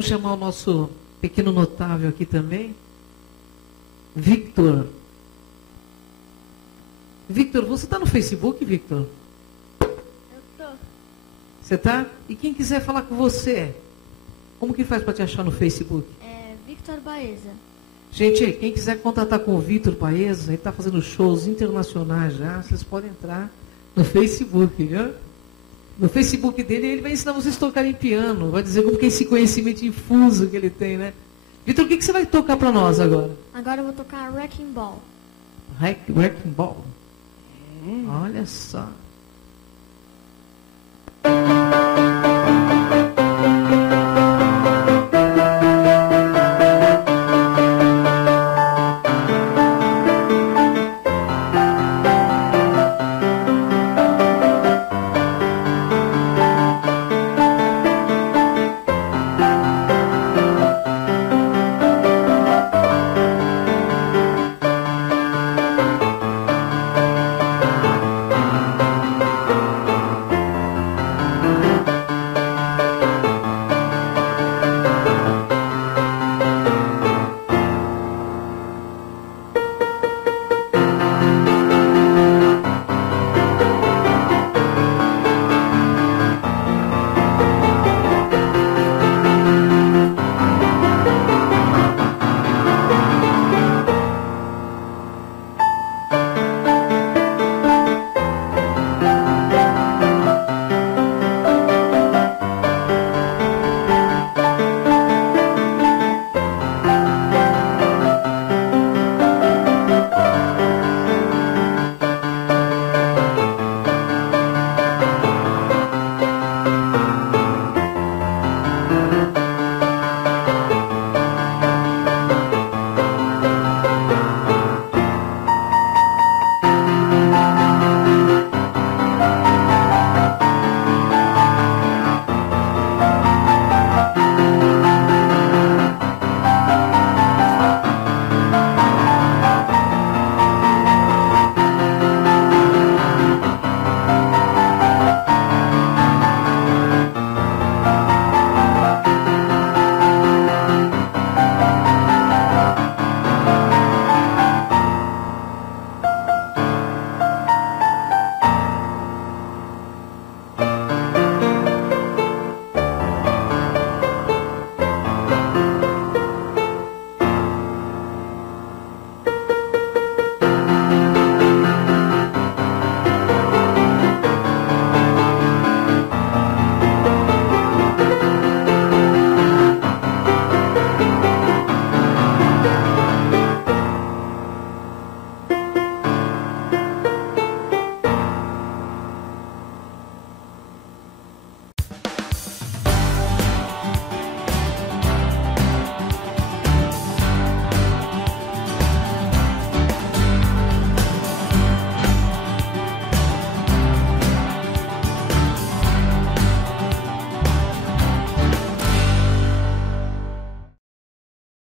Vamos chamar o nosso pequeno notável aqui também. Victor. Victor, você está no Facebook, Victor? Eu tô. Você está? E quem quiser falar com você, como que faz para te achar no Facebook? É Victor Baeza. Gente, quem quiser contatar com o Victor Baeza, ele está fazendo shows internacionais já, vocês podem entrar no Facebook, viu? No Facebook dele, ele vai ensinar vocês a tocarem piano, vai dizer como que é esse conhecimento infuso que ele tem, né? Victor, o que você vai tocar para nós agora? Agora eu vou tocar Wrecking Ball. Wrecking Ball. Olha só.